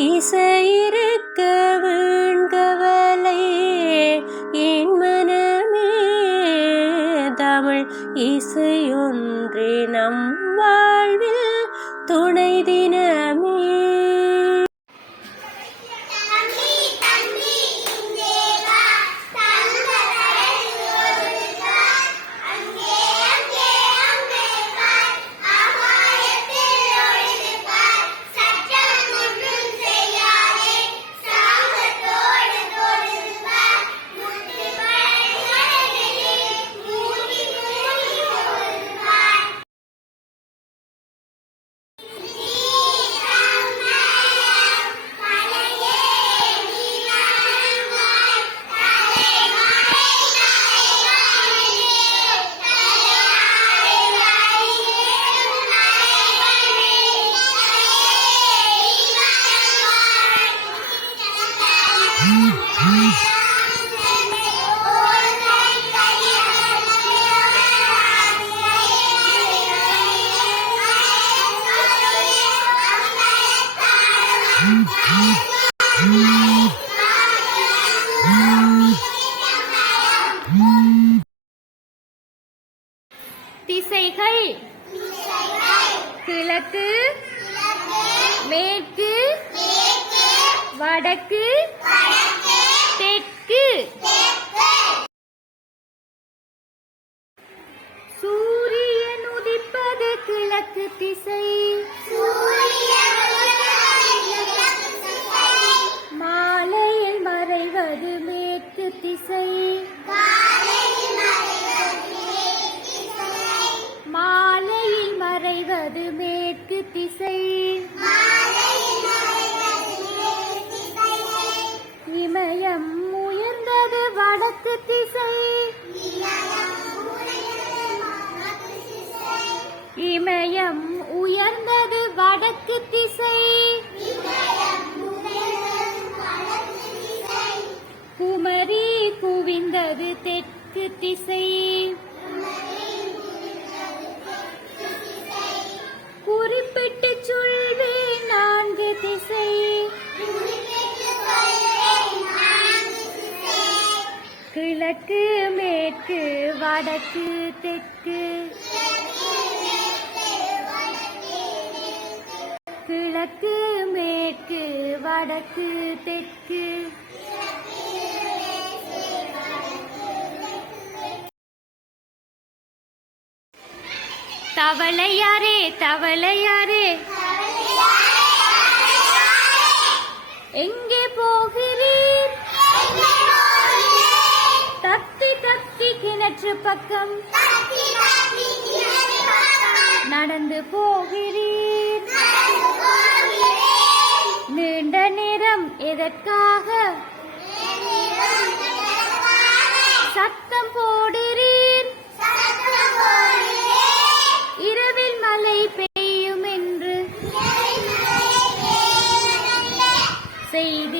இசையிருக்க வீண்கவலை என் மனமே தமிழ் இசையொன்றே நம் வாழ்வில் துணை தினமே. திசைகள் கிழக்கு, மேற்கு, வடக்கு, தெற்கு. சூரியன் உதிப்பது கிழக்கு திசை, மாலையில் மறைவது மேற்கு திசை, மாலையில் மறைவது மேற்கு திசை. இமயம் உயர்ந்தது வடக்கு திசை, இமயம் உயர்ந்தது வடக்கு திசை. குமரி குவிந்தது தெற்கு திசை, குறிப்பிட்டு சொல்வேன் நான்கு திசை. கிழக்கு, மேற்கு, வடக்கு, தெற்கு. கிழக்கு, மேற்கு, வடக்கு, தெற்கு. தவளையாரே தவளையாரே எங்கே போகிறீர்? தத்தி தத்தி கிணற்று பக்கம் நடந்து போகிறீர். நீண்ட நேரம் எதற்காக சத்தம் போடுறீர்? இரவில் மழை பெய்யும் என்று செய்தி